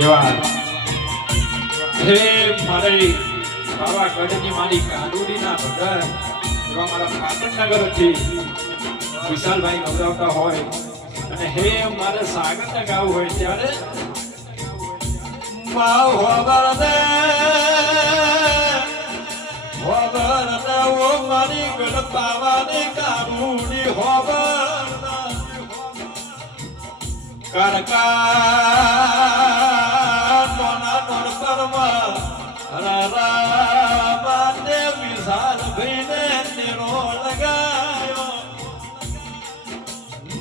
જેવા હે મારી પાવાગઢની મારી કાનુડીના ભગત એવા મારા પાટણનગરથી વિશાલભાઈ ગવરાવતા હોય અને હે મારે સાગરને ગાવું હોય ત્યારે માવ હોબરને ઓ મારી ગણપાવાની કાનુડી હોબરના કરકા નોના નોર પરમાં રામાને વિશાલ ભાઈને તેરો લગાયો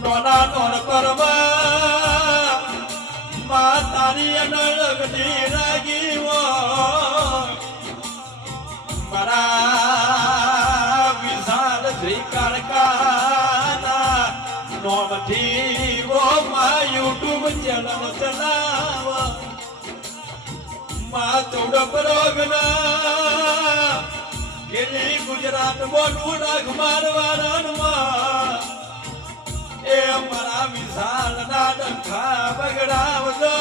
નોના નોર પરમાં માતારી અનળગની રાગી મારા વિશાલ શ્રી કરકાના નોમથી વો માં યુટ્યુબ ચેનલ ચલાવ માં ચૌડ પરોગના ગેલી ગુજરાત મોનું નાખ મારવારણમાં એ મારા વિશાલ ના ડંખા બગડાવજો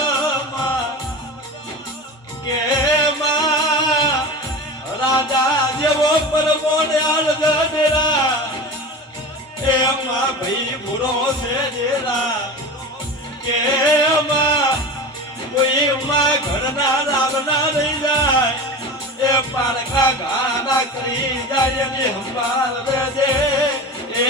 કે માં રાજા જેવો પરમોને આલગડેરા એ માં ભાઈ પૂરો છે જેરા કે માં કોઈ માં ઘરના રાવના રહી જાય એ પારકા ગાના કરી જાય ને સંભાળ દેજે એ